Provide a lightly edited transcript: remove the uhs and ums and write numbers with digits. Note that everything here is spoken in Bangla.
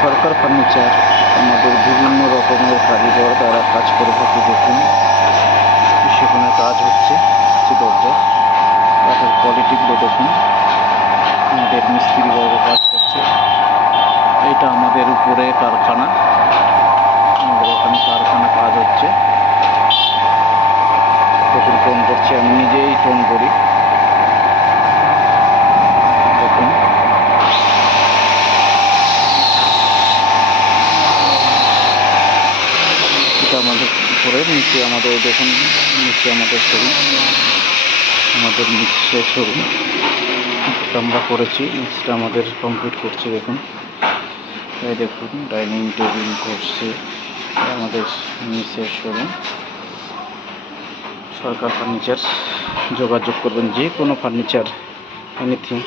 সরকার ফার্নিচার আমাদের বিভিন্ন রকমের কারিগর দ্বারা কাজ করে থাকে। দেখুন সেখানে কাজ হচ্ছে দরজা কাঠের কোয়ালিটিগুলো দেখুন। আমাদের মিস্ত্রিবর্গ কাজ করছে। এটা আমাদের উপরে কারখানা, আমাদের এখানে কারখানা কাজ হচ্ছে। দেখুন টোন করছে, আমি নিজেই টোন করি। দেখুন এটা আমাদের উপরে, নিচে আমাদের দেখুন, নিচে আমাদের শোরুম, আমাদের নিচে শোরুম আমরা করেছি, নিচটা আমাদের কমপ্লিট করছি। দেখুন এই দেখুন ডাইনিং টেবিল করছে, আমাদের নিচের শোরুম সরকার ফার্নিচার। যোগাযোগ করবেন যে কোনো ফার্নিচার, এনিথিং।